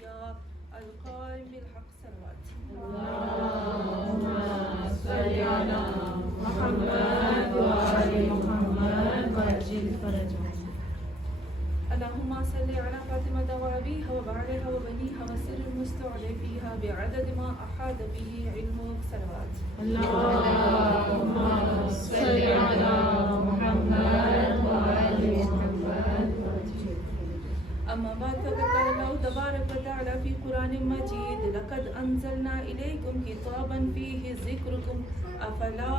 الأنبياء القائم بالحق صلوات. اللهم صل على محمد وآل محمد وعجل فرجهم. اللهم صل على فاطمة وأبيها وبعلها وبنيها وسر المستضعفيها بعدد ما أحاط به علمك صلوات. اللهم صل على محمد وآل محمد وعجل فرجهم. أما بعد فقد قال الله تبارك وتعالى في قرآن مجيد لقد أنزلنا إليكم كتابا فيه ذكركم أفلا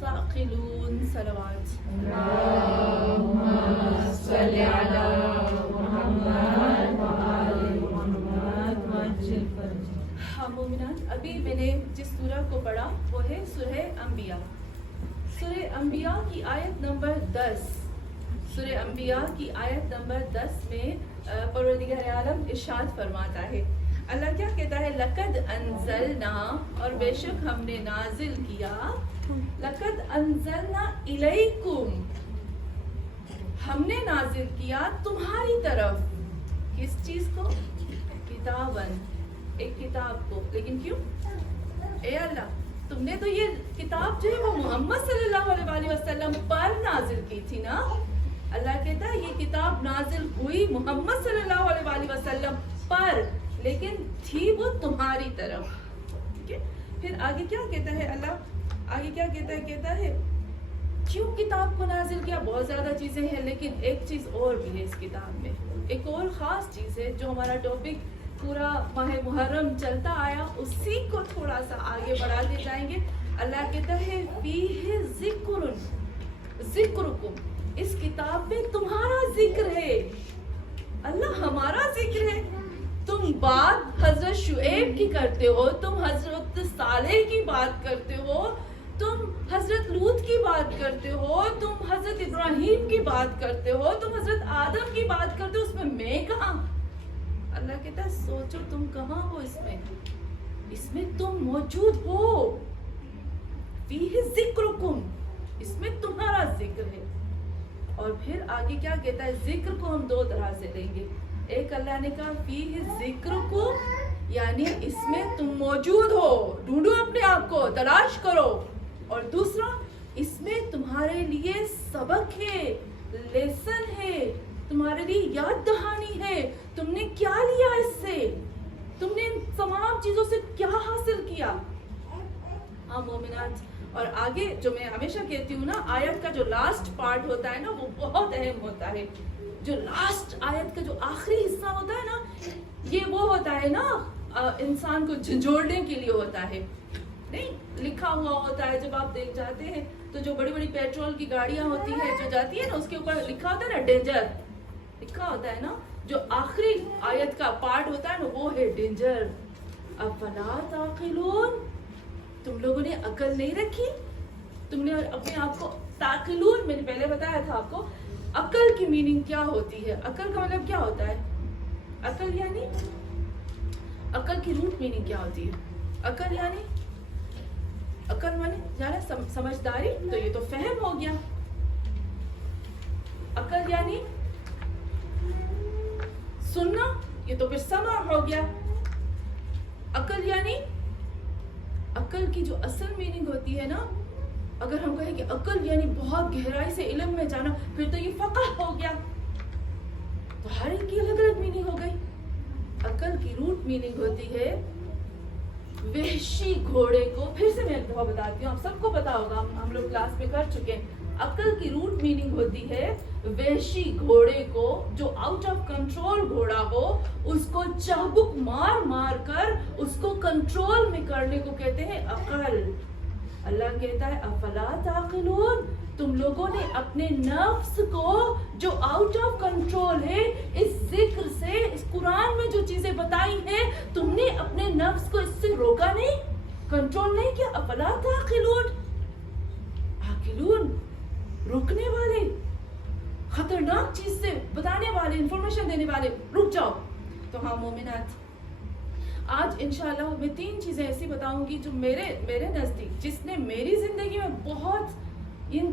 تعقلون صلوات. اللهم صل على محمد وآل محمد وعجل فرجهم. ہاں مومنات، ابھی میں نے جس سورہ کو پڑھا وہ ہے سورہ انبیاء. سورہ انبیاء کی آیت نمبر 10. سورہ انبیاء کی آیت نمبر 10 میں پروردگار عالم ارشاد فرماتا ہے. اللہ کیا کہتا ہے؟ لقد انزلنا، اور بے شک ہم نے نازل کیا. لقد انزلنا الیکم، ہم نے نازل کیا تمہاری طرف. کس چیز کو؟ کتابن، ایک کتاب کو. لیکن کیوں؟ اے اللہ، تم نے تو یہ کتاب جو ہے وہ محمد صلی اللہ علیہ وسلم پر نازل کی تھی نا. اللہ کہتا ہے یہ کتاب نازل ہوئی محمد صلی اللہ علیہ وسلم پر، لیکن تھی وہ تمہاری طرف. ٹھیک ہے؟ پھر آگے کیا کہتا ہے اللہ؟ آگے کیا کہتا ہے؟ کہتا ہے کیوں کتاب کو نازل کیا؟ بہت زیادہ چیزیں ہیں، لیکن ایک چیز اور بھی ہے اس کتاب میں. ایک اور خاص چیز ہے جو ہمارا ٹاپک پورا ماہ محرم چلتا آیا، اسی کو تھوڑا سا آگے بڑھاتے جائیں گے. اللہ کہتا ہے فیہ ذکرکم، اس کتاب میں تمہارا ذکر ہے. اللہ ہمارا ذکر ہے. تم بات حضرت شعیب کی کرتے ہو، تم حضرت صالح کی بات کرتے ہو، تم حضرت لوط کی بات کرتے ہو، تم حضرت ابراہیم کی بات کرتے ہو، تم حضرت آدم کی بات کرتے ہو. اس میں میں کہاں؟ اللہ کہتا ہے سوچو تم کہاں ہو اس میں تم موجود ہو. فیہ ذکرکم، اس میں تمہارا ذکر ہے. اور پھر آگے کیا کہتا ہے؟ ذکر کو ہم دو طرح سے لیں گے. ایک اللہ نے کہا فیہ ذکرکم، یعنی اس میں تم موجود ہو، ڈھونڈو اپنے آپ کو، تلاش کرو. اور دوسرا اس میں تمہارے لیے سبق ہے، لیسن ہے، تمہارے لیے یاد دہانی ہے. تم نے کیا لیا اس سے؟ تم نے ان تمام چیزوں سے کیا حاصل کیا؟ ہاں مومنات، اور آگے جو میں ہمیشہ کہتی ہوں نا، آیت کا جو لاسٹ پارٹ ہوتا ہے نا وہ بہت اہم ہوتا ہے. جو لاسٹ آیت کا جو آخری حصہ ہوتا ہے نا، یہ وہ ہوتا ہے نا انسان کو جھنجھوڑنے کے لیے ہوتا ہے. نہیں لکھا ہوا ہوتا ہے، جب آپ دیکھ جاتے ہیں تو جو بڑی بڑی پیٹرول کی گاڑیاں ہوتی ہیں جو جاتی ہے نا، اس کے اوپر لکھا ہوتا ہے نا ڈینجر، لکھا ہوتا ہے نا. جو آخری آیت کا پارٹ ہوتا ہے نا وہ ہے ڈینجر. افلا تعقلون، تم لوگوں نے عقل نہیں رکھی؟ تم نے اپنے آپ کو تعقلون، میں نے پہلے بتایا تھا آپ کو عقل کی میننگ کیا ہوتی ہے. عقل کا مطلب کیا ہوتا ہے؟ عقل یعنی، عقل کی روٹ میننگ کیا ہوتی ہے؟ عقل یعنی سمجھداری، تو یہ تو فہم ہو گیا. عقل یعنی سننا، یہ تو پھر سمع ہو گیا. عقل یعنی، عقل کی جو اصل میننگ ہوتی ہے نا، اگر ہم کہیں کہ عقل یعنی بہت گہرائی سے علم میں جانا، پھر تو یہ فقہ ہو گیا. تو ہر ایک کی الگ الگ میننگ ہو گئی. عقل کی روٹ میننگ ہوتی ہے وحشی گھوڑے کو. پھر سے میں ایک دفعہ بتاتی ہوں، آپ سب کو پتا ہوگا، ہم لوگ کلاس میں کر چکے ہیں. عقل کی روٹ میننگ ہوتی ہے وحشی گھوڑے کو، جو آؤٹ آف کنٹرول گھوڑا ہو، اس کو چابک مار مار کر اس کو کنٹرول میں کرنے کو کہتے ہیں عقل. اللہ کہتا ہے افلا تعقلون، تم لوگوں نے اپنے نفس کو جو آؤٹ آف کنٹرول ہے، اس ذکر سے، اس قرآن میں جو چیزیں بتائی ہیں، تم نے اپنے نفس کو اس سے روکا نہیں، کنٹرول نہیں کیا. افلا تعقلون، عاقلون روکنے والے، خطرناک چیز سے بتانے والے، انفارمیشن دینے والے، رک جاؤ. تو ہاں مومنات، آج انشاءاللہ میں 3 چیزیں ایسی بتاؤں گی جو میرے نزدیک، جس نے میری زندگی میں بہت، ان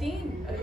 3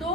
2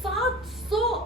700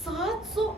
700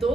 2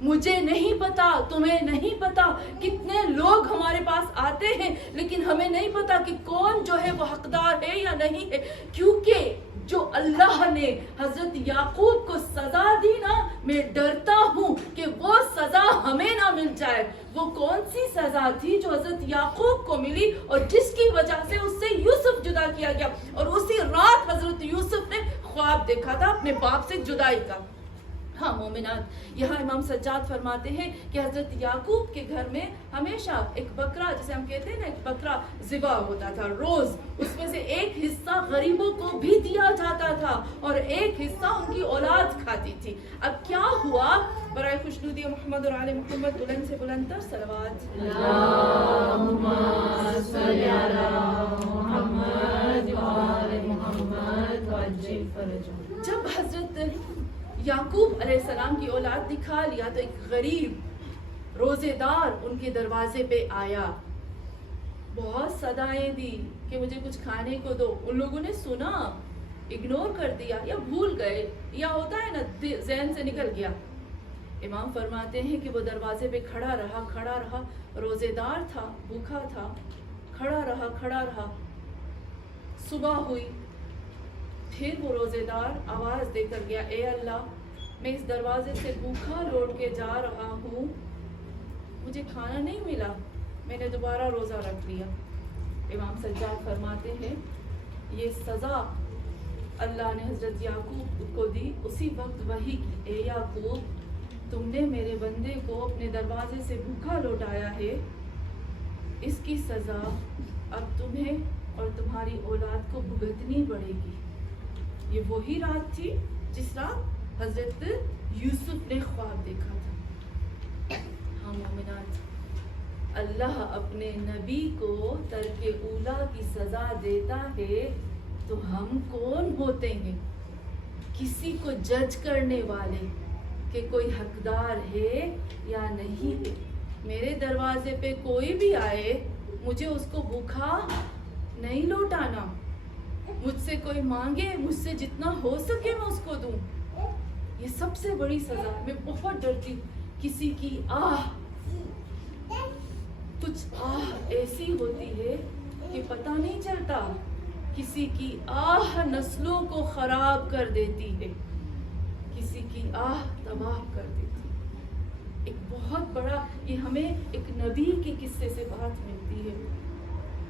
مجھے نہیں پتا، تمہیں نہیں پتا کتنے لوگ ہمارے پاس آتے ہیں، لیکن ہمیں نہیں پتا کہ کون جو ہے وہ حقدار ہے یا نہیں ہے، کیونکہ جو اللہ نے حضرت یعقوب کو سزا دی نا، میں ڈرتا ہوں کہ وہ سزا ہمیں نہ مل جائے۔ وہ کون سی سزا تھی جو حضرت یعقوب کو ملی اور جس کی وجہ سے اس سے یوسف جدا کیا گیا، اور اسی رات حضرت یوسف نے خواب دیکھا تھا اپنے باپ سے جدائی کا۔ ہاں مومنات، یہاں امام سجاد فرماتے ہیں کہ حضرت یعقوب کے گھر میں ہمیشہ ایک بکرا، جسے ہم کہتے ہیں نا ایک بکرا ذبح ہوتا تھا روز، اس میں سے ایک حصہ غریبوں کو بھی دیا جاتا تھا اور ایک حصہ ان کی اولاد کھاتی تھی۔ اب کیا ہوا؟ برائے خوشنودی محمد اور آل محمد بلند سے بلند تر صلوات۔ اللہم صل علی محمد وآل محمد وعجل فرجهم۔ جب حضرت یعقوب علیہ السلام کی اولاد دکھا لیا تو ایک غریب روزے دار ان کے دروازے پہ آیا، بہت صدائیں دی کہ مجھے کچھ کھانے کو دو۔ ان لوگوں نے سنا، اگنور کر دیا یا بھول گئے، یا ہوتا ہے نا ذہن سے نکل گیا۔ امام فرماتے ہیں کہ وہ دروازے پہ کھڑا رہا، روزے دار تھا، بھوکا تھا، کھڑا رہا۔ صبح ہوئی، پھر وہ روزے دار آواز دے کر گیا، اے اللہ، میں اس دروازے سے بھوکا لوٹ کے جا رہا ہوں، مجھے کھانا نہیں ملا، میں نے دوبارہ روزہ رکھ لیا۔ امام سجاد فرماتے ہیں یہ سزا اللہ نے حضرت یعقوب کو دی۔ اسی وقت وحی کی، اے یعقوب، تم نے میرے بندے کو اپنے دروازے سے بھوکا لوٹایا ہے، اس کی سزا اب تمہیں اور تمہاری اولاد کو بھگتنی پڑے گی۔ یہ وہی رات تھی جس رات حضرت یوسف نے خواب دیکھا تھا۔ ہاں مومنات، اللہ اپنے نبی کو ترک اولا کی سزا دیتا ہے تو ہم کون ہوتے ہیں کسی کو جج کرنے والے کہ کوئی حقدار ہے یا نہیں ہے؟ میرے دروازے پہ کوئی بھی آئے، مجھے اس کو بھوکا نہیں لوٹانا، مجھ سے کوئی مانگے، مجھ سے جتنا ہو سکے میں اس کو دوں۔ یہ سب سے بڑی سزا۔ میں بہت ڈرتی ہوں، کسی کی کچھ ایسی ہوتی ہے کہ پتہ نہیں چلتا، کسی کی نسلوں کو خراب کر دیتی ہے، کسی کی تباہ کر دیتی ہے۔ ایک بہت بڑا، یہ ہمیں ایک نبی کے قصے سے بات ملتی ہے۔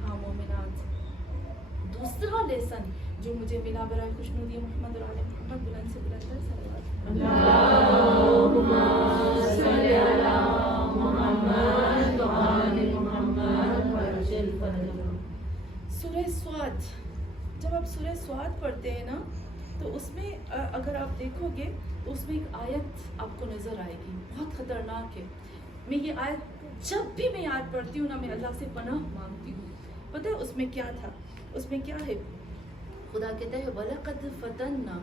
ہاں مومنات، دوسرا لیسن جو مجھے ملا برائے خوشنودی محمد اور آل محمد بلند سے بلند صلوات۔ اللہم صل علی محمد وآل محمد وعجل فرجهم۔ سورہ سواد، جب آپ سورہ سواد پڑھتے ہیں نا تو اس میں اگر آپ دیکھو گے تو اس میں ایک آیت آپ کو نظر آئے گی، بہت خطرناک ہے۔ میں یہ آیت جب بھی میں یاد پڑھتی ہوں نا، میں اللہ سے پناہ مانگتی ہوں۔ پتہ ہے اس میں کیا تھا؟ اس میں کیا ہے؟ خدا کہتا ہے وَلَقَدْ فَتَنَّا،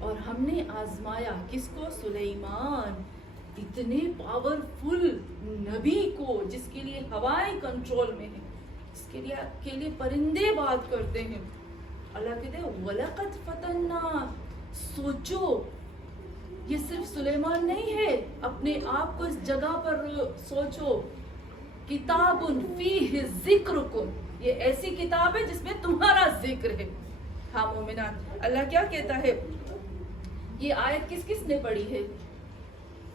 اور ہم نے آزمایا کس کو؟ سلیمان، اتنے پاورفل نبی کو جس کے لیے ہوائیں کنٹرول میں ہیں، جس کے لیے پرندے بات کرتے ہیں۔ اللہ کہتے ہیں وَلَقَدْ فَتَنَّا، سوچو، یہ صرف سلیمان نہیں ہے، اپنے آپ کو اس جگہ پر سوچو۔ کتاب فیہ ذکرکم، یہ ایسی کتاب ہے جس میں تمہارا ذکر ہے۔ ہاں مومنات، اللہ کیا کہتا ہے؟ یہ آیت کس کس نے پڑھی ہے؟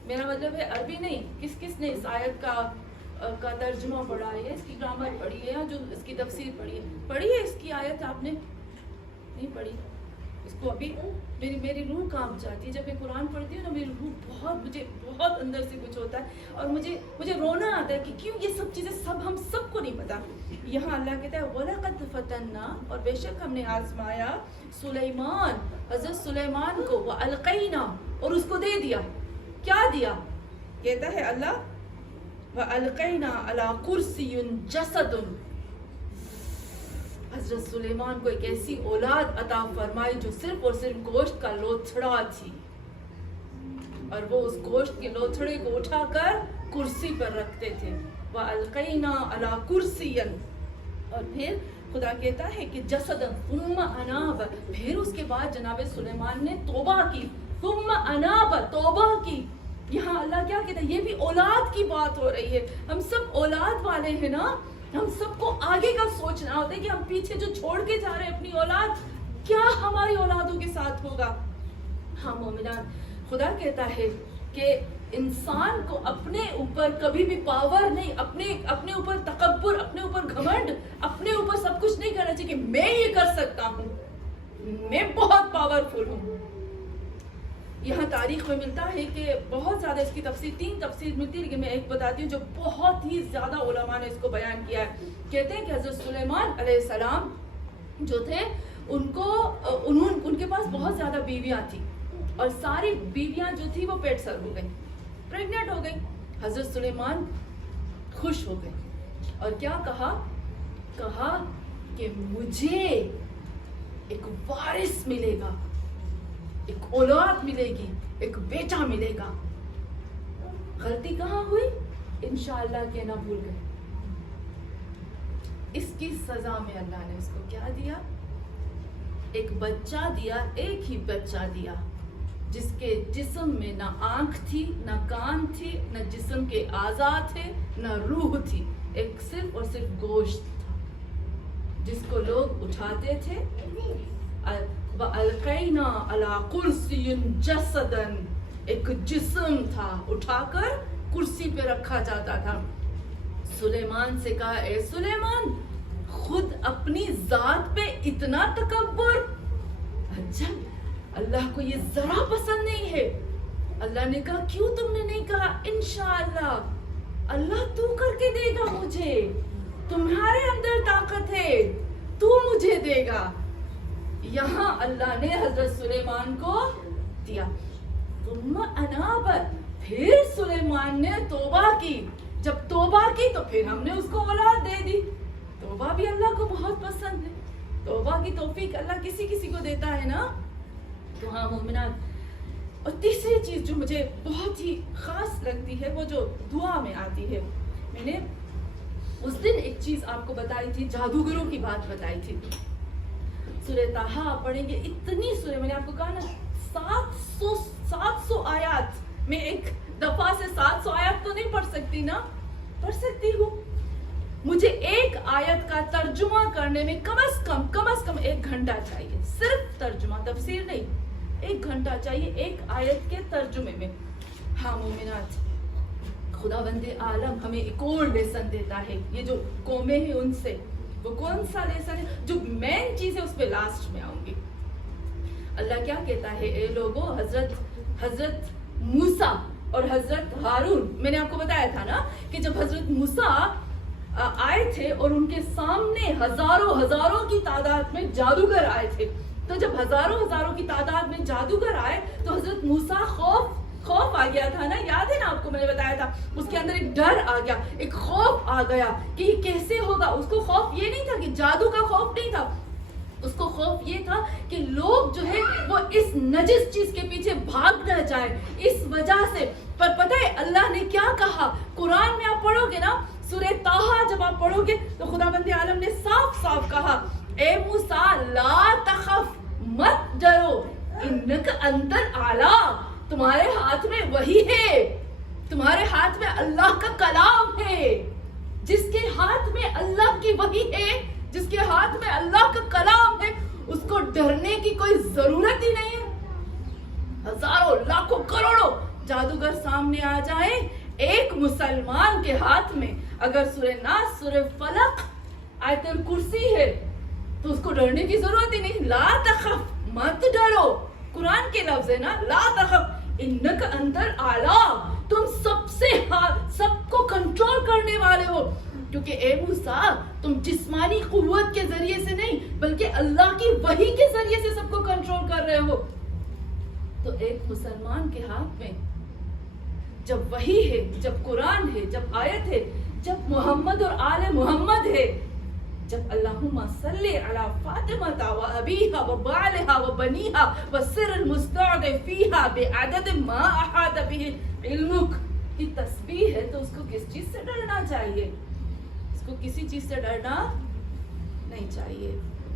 میرا مطلب ہے عربی نہیں، کس کس نے اس آیت کا ترجمہ پڑھا ہے، اس کی گرامر پڑھی ہے، یا جو اس کی تفسیر پڑھی ہے اس کی آیت آپ نے نہیں پڑھی؟ اس کو ابھی میری روح کانپ جاتی ہے جب میں قرآن پڑھتی ہوں نا، میری روح مجھے بہت اندر سے کچھ ہوتا ہے اور مجھے رونا آتا ہے کہ کیوں یہ سب چیزیں ہم سب کو نہیں پتا۔ یہاں اللہ کہتا ہے وَلَقَدْ فَتَنَّا، اور بے شک ہم نے آزمایا سلیمان، حضرت سلیمان کو، وَأَلْقَيْنَا، اور اس کو دے دیا۔ کیا دیا؟ کہتا ہے اللہ وَأَلْقَيْنَا عَلَى كُرْسِيٍّ جَسَدٌ، حضرت سلیمان کو ایک ایسی اولاد عطا فرمائی جو صرف اور صرف گوشت کا لوتھڑا تھی، اور وہ اس گوشت کے لوتھڑے کو اٹھا کر کرسی پر رکھتے تھے۔ وَأَلْقَيْنَا عَلَى كُرْسِيٍّ، اور پھر خدا کہتا ہے کہ جسدًا ثُمَّ أَنَابَ، پھر اس کے بعد جناب سلیمان نے توبہ کی، ثُمَّ أَنَابَ، توبہ کی، یہاں اللہ کیا کہتا ہے؟ یہ بھی اولاد کی بات ہو رہی ہے. ہم سب اولاد والے ہیں نا, ہم سب کو آگے کا سوچنا ہوتا ہے کہ ہم پیچھے جو چھوڑ کے جا رہے ہیں اپنی اولاد, کیا ہماری اولادوں کے ساتھ ہوگا. ہاں مومنان, خدا کہتا ہے کہ انسان کو اپنے اوپر کبھی بھی پاور نہیں, اپنے اوپر تکبر, اپنے اوپر گھمنڈ, اپنے اوپر سب کچھ نہیں کرنا چاہیے کہ میں یہ کر سکتا ہوں, میں بہت پاورفل ہوں. یہاں تاریخ میں ملتا ہے کہ بہت زیادہ اس کی تفسیر, 3 تفسیر ملتی ہے, لیکن میں ایک بتاتی ہوں جو بہت ہی زیادہ علماء نے اس کو بیان کیا ہے. کہتے ہیں کہ حضرت سلیمان علیہ السلام جو تھے ان کے پاس بہت زیادہ بیویاں تھیں, اور ساری بیویاں جو تھی وہ پیٹ سر ہو گئی, پریگنٹ ہو گئی. حضرت سلیمان خوش ہو گئے اور کیا کہا کہ مجھے ایک وارث ملے گا, ایک اولاد ملے گی, ایک بیٹا ملے گا. غلطی کہاں ہوئی؟ انشاءاللہ کہنا بھول گئے. اس کی سزا میں اللہ نے اس کو کیا دیا؟ ایک بچہ دیا, ایک ہی بچہ دیا, جس کے جسم میں نہ آنکھ تھی, نہ کان تھی, نہ جسم کے اعضاء تھے, نہ روح تھی, ایک صرف اور صرف گوشت تھا, جس کو لوگ اٹھاتے تھے. وَأَلْقَيْنَا عَلَىٰ كُرْسِيٍّ جَسَدًا, ایک جسم تھا, اٹھا کر کرسی پہ رکھا جاتا تھا. سلیمان سے کہا, اے سلیمان, خود اپنی ذات پہ اتنا تکبر. اچھا, اللہ کو یہ ذرا پسند نہیں ہے. اللہ نے کہا, کیوں تم نے نہیں کہا انشاءاللہ, اللہ تو کر کے دے گا مجھے, تمہارے اندر طاقت ہے, تو مجھے دے گا. یہاں اللہ نے حضرت سلیمان کو دیا. ثم اناب, پھر سلیمان نے توبہ کی. جب توبہ کی تو پھر ہم نے اس کو اولاد دے دی. توبہ بھی اللہ کو بہت پسند ہے. توبہ کی توفیق اللہ کسی کسی کو دیتا ہے نا. تو ہاں مومنات, اور تیسری چیز جو مجھے بہت ہی خاص لگتی ہے وہ جو دعا میں آتی ہے. میں نے اس دن ایک چیز آپ کو بتائی تھی, جادوگروں کی بات بتائی تھی. سورہ طٰہٰ آپ پڑھیں گے, اتنی سورہ, میں نے آپ کو کہا نا 700 آیات میں ایک دفعہ سے 700 آیات تو نہیں پڑھ سکتی نا, پڑھ سکتی ہوں. مجھے ایک آیت کا ترجمہ کرنے میں کم از کم 1 گھنٹہ چاہیے, صرف ترجمہ, تفسیر نہیں, 1 گھنٹہ چاہیے ایک آیت کے ترجمے میں. ہاں مومنات, خداوند عالم ہمیں ایک اور لیسن دیتا ہے. یہ جو قومیں ہیں ان سے, وہ کون سا لیسن ہے؟ جو مین چیز ہے اس پہ لاسٹ میں آؤں گی. اللہ کیا کہتا ہے, اے لوگو, حضرت موسیٰ اور حضرت ہارون, میں نے آپ کو بتایا تھا نا کہ جب حضرت موسیٰ آئے تھے اور ان کے سامنے ہزاروں کی تعداد میں جادوگر آئے تھے, تو جب ہزاروں کی تعداد میں جادوگر آئے تو حضرت موسیٰ خوف آ گیا تھا نا, یاد ہے نا آپ کو میں نے بتایا تھا. اس کے اندر ایک ڈر آ گیا, ایک خوف آ گیا کہ یہ کیسے ہوگا. اس کو خوف یہ نہیں تھا کہ جادو کا خوف نہیں تھا, اس کو خوف یہ تھا کہ لوگ جو ہے وہ اس نجس چیز کے پیچھے بھاگ نہ جائیں اس وجہ سے. پر پتہ ہے اللہ نے کیا کہا؟ قرآن میں آپ پڑھو گے نا, سورہ طٰہٰ جب آپ پڑھو گے تو خداوند عالم نے صاف کہا, اے موسیٰ لا تخف, مت ڈرو, انک انت الاعلیٰ, تمہارے ہاتھ میں وہی ہے, تمہارے ہاتھ میں اللہ کا کلام ہے. جس کے ہاتھ میں اللہ کی وحی ہے, جس کے ہاتھ میں اللہ کا کلام ہے, اس کو ڈرنے کی کوئی ضرورت ہی نہیں ہے. ہزاروں, لاکھوں, کروڑوں جادوگر سامنے آ جائیں, ایک مسلمان کے ہاتھ میں اگر سورہ ناس, سورہ فلق, آیت الکرسی ہے تو اس کو ڈرنے کی ضرورت ہی نہیں. لا تخف, مت ڈرو, قرآن کے لفظ ہے نا, لا تخف انک انت الاعلیٰ, تم سب کو کنٹرول کرنے والے ہو. کیونکہ اے موسیٰ, تم جسمانی قوت کے ذریعے سے نہیں بلکہ اللہ کی وحی کے ذریعے سے سب کو کنٹرول کر رہے ہو. تو ایک مسلمان کے ہاتھ میں جب وحی ہے, جب قرآن ہے, جب آیت ہے, جب محمد اور آل محمد ہے, جب اللہم صلی علی فاطمہ و ابیہا و بعلہا و بنیہا و سر المستعد فیہا بعدد ما احاط بہ علمک کی تسبیح ہے, تو اس کو کس چیز سے ڈرنا چاہیے؟ اس کو کسی چیز سے ڈرنا نہیں چاہیے.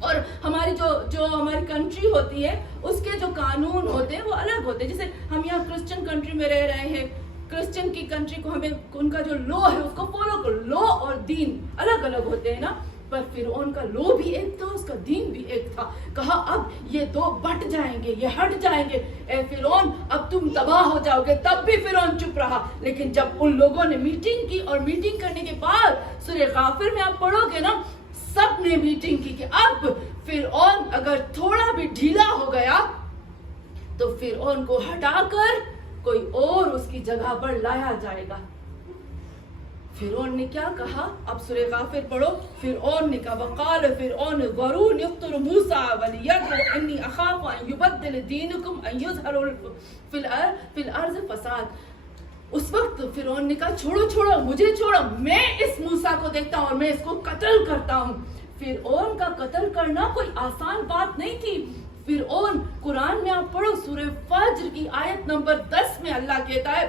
اور ہماری جو ہماری کنٹری ہوتی ہے اس کے جو قانون ہوتے ہیں وہ الگ ہوتے ہیں. جیسے ہم یہاں کرسچن کنٹری میں رہ رہے ہیں, کرسچن کی کنٹری کو ہمیں ان کا جو لو ہے اس کو فالو کرو. لو اور دین الگ الگ ہوتے ہیں نا, پر فرعون کا لو بھی ایک تھا, اس کا دین بھی ایک تھا. کہا اب یہ دو بٹ جائیں گے, یہ ہٹ جائیں گے, اے فرعون اب تم تباہ ہو جاؤ گے. تب بھی فرعون چپ رہا. لیکن جب ان لوگوں نے میٹنگ کی, اور میٹنگ کرنے کے بعد سورہ غافر میں آپ پڑھو گے نا, سب نے میٹنگ کی کہ اب فرعون اگر تھوڑا بھی ڈھیلا ہو گیا تو فرعون کو ہٹا کر کوئی اور اس کی جگہ پر لایا جائے گا. فرعون نے کیا کہا, اب سورہ غافر پڑھو. فرعون نے کہا وقال فرعون ذرونی اقتل موسیٰ ولیدعو انی اخاف ان یبدل دینکم ان یظہر فی الارض فساد. اس وقت فرعون نے کہا چھوڑو مجھے چھوڑو, میں اس موسیٰ کو دیکھتا ہوں اور میں اس کو قتل کرتا ہوں. فرعون کا قتل کرنا کوئی آسان بات نہیں تھی. فرعون, قرآن میں آپ پڑھو سورہ فجر کی آیت نمبر 10 میں اللہ کہتا ہے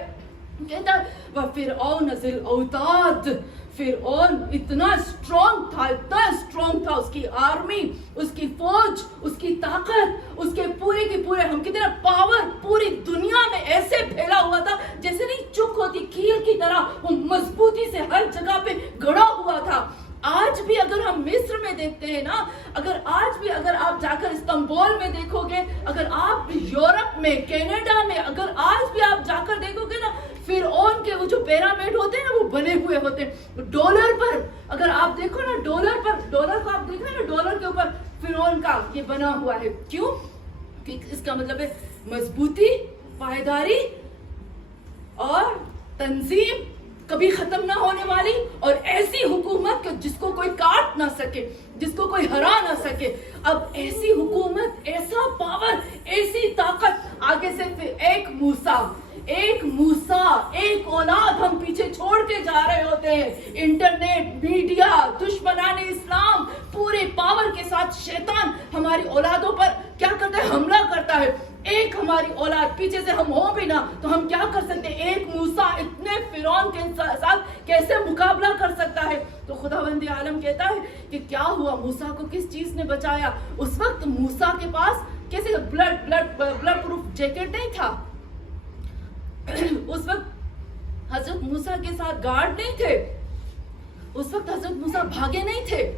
وَفِرْعَوْنَ ذِي الْأَوْتَادِ. فرعون اتنا اسٹرانگ تھا, اس کی آرمی, اس کی فوج, اس کی طاقت, اس کے پورے کے پورے ہم کتنا پاور پوری دنیا میں ایسے پھیلا ہوا تھا جیسے نہیں چک ہوتی کیل کی طرح, وہ مضبوطی سے ہر جگہ پہ گڑا ہوا تھا. آج بھی اگر ہم مصر میں دیکھتے ہیں نا, اگر آپ جا کر استنبول میں دیکھو گے, اگر آپ یورپ میں, کینیڈا میں, اگر آج بھی آپ جا کر دیکھو گے نا, فرعون کے وہ جو پیرامڈ ہوتے ہیں نا وہ بنے ہوئے ہوتے ہیں. ڈالر پر اگر آپ دیکھو نا, ڈالر کو آپ دیکھیں نا, ڈالر کے اوپر فرعون کا یہ بنا ہوا ہے. کیوں؟ کہ اس کا مطلب ہے مضبوطی, پائیداری اور تنظیم, کبھی ختم نہ ہونے والی, اور ایسی حکومت جس کو کوئی کاٹ نہ سکے, جس کو کوئی ہرا نہ سکے. اب ایسی حکومت, ایسا پاور, ایسی طاقت, آگے سے ایک موسیٰ, ایک اولاد ہم پیچھے چھوڑ کے جا رہے ہوتے ہیں. انٹرنیٹ, میڈیا, دشمنان اسلام, پورے پاور کے ساتھ شیطان ہماری اولادوں پر کیا کرتا ہے, حملہ کرتا ہے. ایک ہماری اولاد پیچھے سے ہم ہوں بھی نہ تو ہم کیا کر سکتے ہیں, ایک موسیٰ اتنے فرعون کے ساتھ کیسے مقابلہ کر سکتا ہے. تو خداوند عالم کہتا ہے کہ کیا ہوا, موسیٰ کو کس چیز نے بچایا. اس وقت موسیٰ کے پاس کیسے بلڈ پروف جیکٹ نہیں تھا. اس وقت حضرت موسیٰ کے ساتھ گارڈ نہیں تھے. اس وقت حضرت موسیٰ بھاگے نہیں تھے.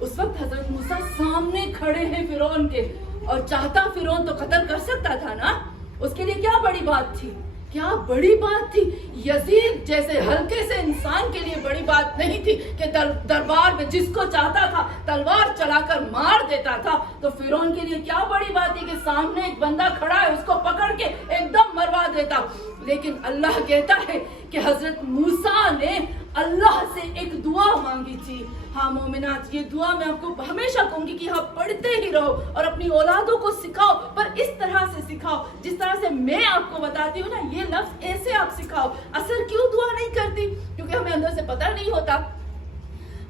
اس وقت حضرت موسیٰ سامنے کھڑے ہیں فرعون کے, اور چاہتا فرعون تو قتل کر سکتا تھا نا. اس کے لیے کیا بڑی بات تھی, کیا بڑی بات تھی. یزید جیسے ہلکے سے انسان کے لیے بڑی بات نہیں تھی کہ دربار میں جس کو چاہتا تھا تلوار چلا کر مار دیتا تھا. تو فرعون کے لیے کیا بڑی بات تھی کہ سامنے ایک بندہ کھڑا ہے, اس کو پکڑ کے ایک دم مروا دیتا. لیکن اللہ کہتا ہے کہ حضرت موسیٰ نے اللہ سے ایک دعا مانگی تھی. ہاں مومنات, یہ دعا میں آپ کو ہمیشہ کہوں گی کہ آپ پڑھتے ہی رہو اور اپنی اولادوں کو سکھاؤ, پر اس طرح سے سکھاؤ جس طرح سے میں آپ کو بتاتی ہوں نا. یہ لفظ ایسے آپ سکھاؤ. اثر کیوں دعا نہیں کرتی, کیونکہ ہمیں اندر سے پتہ نہیں ہوتا.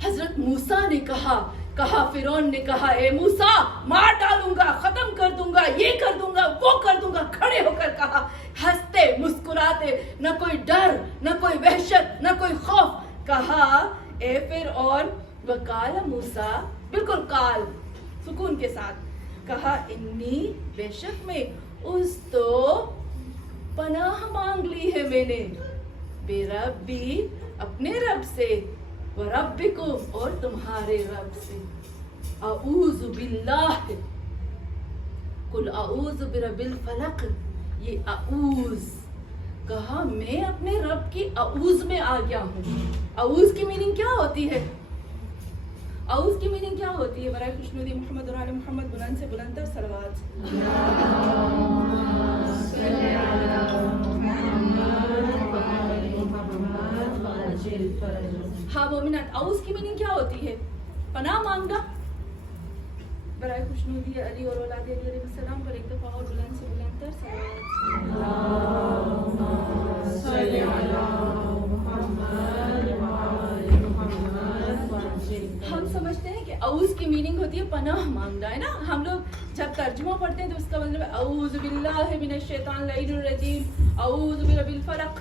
حضرت موسیٰ نے کہا فرعون نے کہا اے موسیٰ مار ڈالوں گا, ختم کر دوں گا, یہ کر دوں گا, وہ کر دوں گا. کھڑے ہو کر کہا, ہنستے مسکراتے, نہ کوئی ڈر, نہ کوئی وحشت, نہ کوئی خوف. کہا اے فرعون, وقال موسیٰ, بالکل کال سکون کے ساتھ کہا, انی, بے شک میں, اس تو پناہ مانگ لی ہے میں نے, بے ربی, اپنے رب سے, وربکم, اور تمہارے رب سے. اعوذ باللہ, قل اعوذ برب الفلق. یہ اعوذ کہا, میں اپنے رب کی اعوذ میں آ گیا ہوں. اعوذ کی میننگ کیا ہوتی ہے, اعوذ کی میننگ کیا ہوتی ہے؟ برائے خوشنودی محمد اور آل محمد بلند سے بلند تر صلوات. ہاں مومنات, اعوذ کی میننگ کیا ہوتی ہے؟ پناہ مانگنا. برائے خوشنودی علی اور اولاد علی علیہ السلام پر ایک دفعہ اور بلند سے بلند تر ہم سمجھتے ہیں کہ اعوذ کی میننگ ہوتی ہے پناہ مانگنا, ہے نا. ہم لوگ جب ترجمہ پڑھتے ہیں تو اس کا مطلب ہے اعوذ باللہ من الشیطان اللعین الرجیم, اعوذ برب الفلق.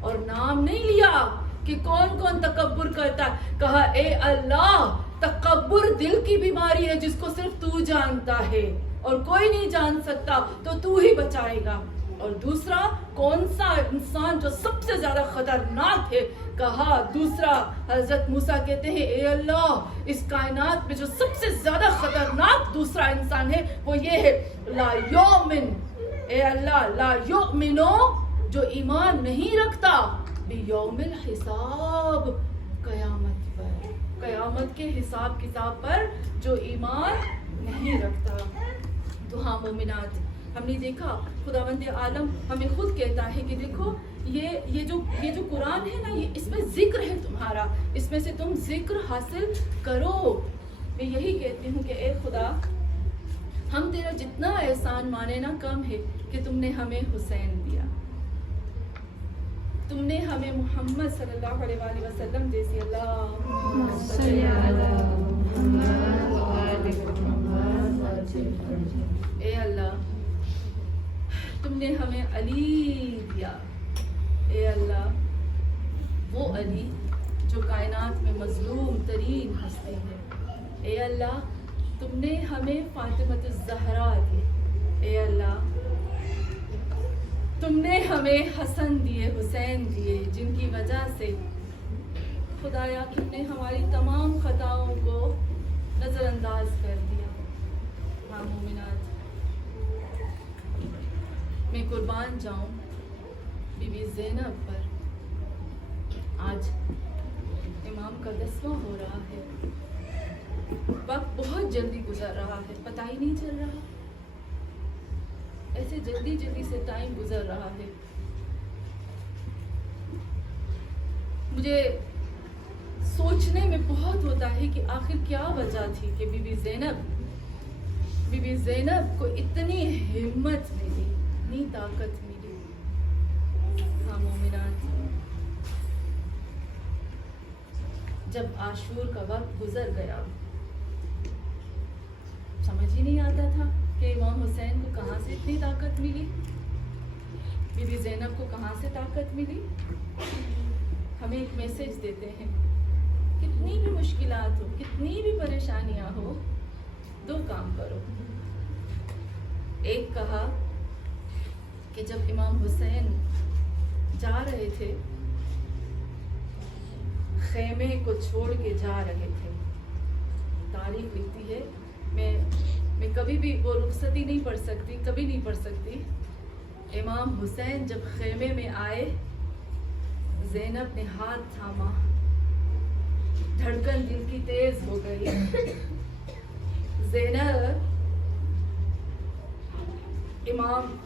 اور نام نہیں لیا کہ کون کون تکبر کرتا ہے. کہا اے اللہ تکبر دل کی بیماری ہے جس کو صرف تو جانتا ہے اور کوئی نہیں جان سکتا, تو ہی بچائے گا. اور دوسرا کون سا انسان جو سب سے زیادہ خطرناک ہے. کہا دوسرا حضرت موسیٰ کہتے ہیں اے اللہ اس کائنات میں جو سب سے زیادہ خطرناک دوسرا انسان ہے وہ یہ ہے لا یؤمن, اے اللہ لا یؤمنو جو ایمان نہیں رکھتا بیوم الحساب, قیامت پر, قیامت کے حساب کتاب پر جو ایمان نہیں رکھتا. تو ہاں مومنات, ہم نے دیکھا خداوند عالم ہمیں خود کہتا ہے کہ دیکھو یہ جو قرآن ہے نا, یہ اس میں ذکر ہے تمہارا, اس میں سے تم ذکر حاصل کرو. میں یہی کہتی ہوں کہ اے خدا ہم تیرا جتنا احسان مانے نا کم ہے کہ تم نے ہمیں حسین دیا, تم نے ہمیں محمد صلی اللہ علیہ وآلہ وسلم جیسی, اللہ صلی اے اللہ تم نے ہمیں علی دیا. اے اللہ وہ علی جو کائنات میں مظلوم ترین ہستی ہے. اے اللہ تم نے ہمیں فاطمۃ الزہرا دی. اے اللہ تم نے ہمیں حسن دیے, حسین دیے, جن کی وجہ سے خدایا تم نے ہماری تمام خطاؤں کو نظر انداز کر دیا. ہاں مومنات, میں قربان جاؤں بی بی زینب پر. آج امام کا 10واں ہو رہا ہے, وقت بہت جلدی گزر رہا ہے, پتہ ہی نہیں چل رہا, ایسے جلدی جلدی سے ٹائم گزر رہا ہے. مجھے سوچنے میں بہت ہوتا ہے کہ آخر کیا وجہ تھی کہ بی بی زینب کو اتنی ہمت ملی, اتنی طاقت ملی. ہاں مومنات, جب عاشور کا وقت گزر گیا سمجھ ہی نہیں آتا تھا کہ امام حسین کو کہاں سے اتنی طاقت ملی, بی بی زینب کو کہاں سے طاقت ملی. ہمیں ایک میسج دیتے ہیں, کتنی بھی مشکلات ہو, کتنی بھی پریشانیاں ہو, 2 کام کرو. ایک کہا کہ جب امام حسین جا رہے تھے, خیمے کو چھوڑ کے جا رہے تھے, تاریخ لکھتی ہے, میں کبھی بھی وہ رخصتی نہیں پڑھ سکتی, کبھی نہیں پڑھ سکتی. امام حسین جب خیمے میں آئے, زینب نے ہاتھ تھاما, دھڑکن دل کی تیز ہو گئی. زینب امام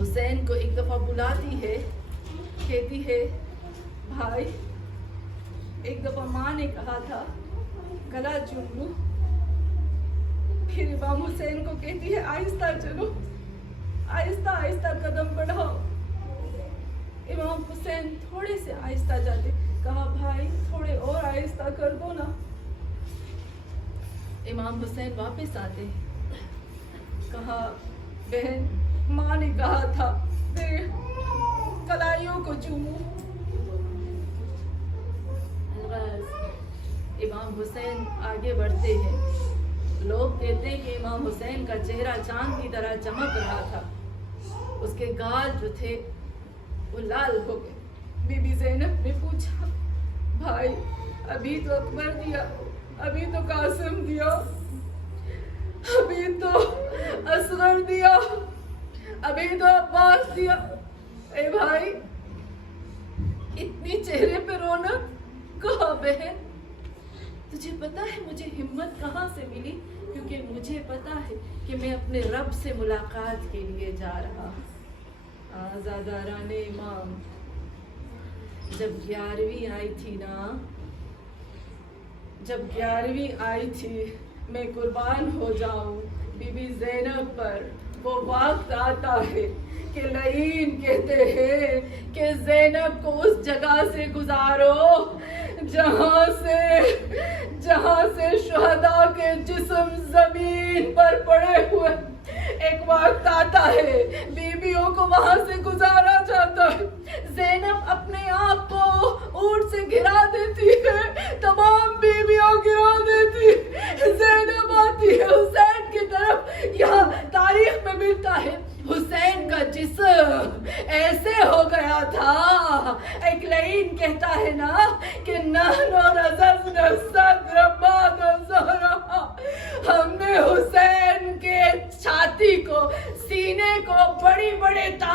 حسین کو ایک دفعہ بلاتی ہے, کہتی ہے بھائی ایک دفعہ ماں نے کہا تھا گلا چوم لو. پھر امام حسین کو کہتی ہے آہستہ چلو, آہستہ آہستہ قدم بڑھاؤ. امام حسین تھوڑے سے آہستہ جاتے, کہا بھائی تھوڑے اور آہستہ کر دو نا. امام حسین واپس آتے, کہا بہن ماں نے کہا تھا تیرے کلائیوں کو چومو. امام حسین آگے بڑھتے ہیں, لوگ کہتے ہیں کہ امام حسین کا چہرہ چاند کی طرح چمک رہا تھا, اس کے گال جو تھے وہ لال ہو گئے. بی بی زینب نے پوچھا بھائی ابھی تو اکبر دیا, ابھی تو قاسم دیا, ابھی تو اصغر دیا, ابھی تو عباس دیا, اے بھائی اتنی چہرے پہ رونق کہاں بہن؟ تجھے پتا ہے مجھے ہمت کہاں سے ملی؟ کیونکہ مجھے پتا ہے کہ میں اپنے رب سے ملاقات کے لیے جا رہا. آزاداران امام جب 11ویں آئی تھی نا, جب 11ویں آئی تھی, میں قربان ہو جاؤں بی بی زینب پر, وہ وقت آتا ہے کہ لعین کہتے ہیں کہ زینب کو اس جگہ سے گزارو جہاں سے شہداء کے جسم زمین پر پڑے ہوئے. ایک وقت آتا ہے بیویوں کو وہاں سے گزارا جاتا ہے. زینب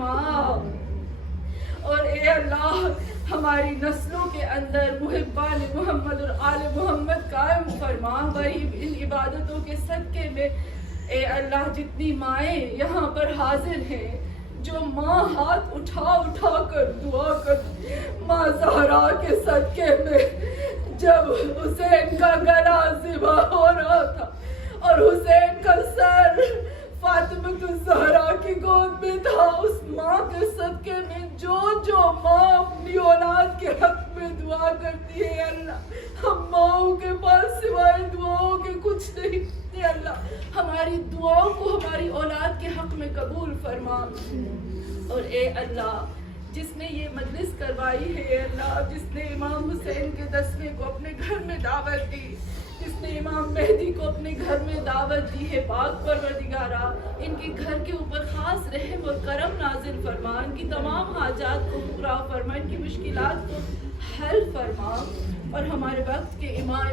فرما، اور اے اللہ ہماری نسلوں کے اندر محبان محمد اور آل محمد قائم فرما۔ غریب ان عبادتوں کے صدقے میں اے اللہ جتنی مائیں یہاں پر حاضر ہیں، جو ماں ہاتھ اٹھا اٹھا کر دعا کرتی، ماں زہرا کے صدقے میں جب حسین کا گلا ذبح ہو رہا تھا اور حسین کا سر فاطمہ الزہرا کی گود میں تھا، اس ماں کے صدقے میں جو ماں اپنی اولاد کے حق میں دعا کرتی ہے اللہ، ہم ماؤں کے پاس سوائے دعاؤں کے کچھ نہیں ہے اللہ، ہماری دعاؤں کو ہماری اولاد کے حق میں قبول فرما۔ اور اے اللہ جس نے یہ مجلس کروائی ہے، اے اللہ جس نے امام حسین کے 10ویں کو اپنے گھر میں دعوت دی، جس نے امام مہدی کو اپنے گھر میں دعوت دی ہے، پاک پروردگارہ ان کے گھر کے اوپر خاص رحم اور کرم نازل فرما، ان کی تمام حاجات کو پورا فرما، ان کی مشکلات کو حل فرما، اور ہمارے وقت کے امام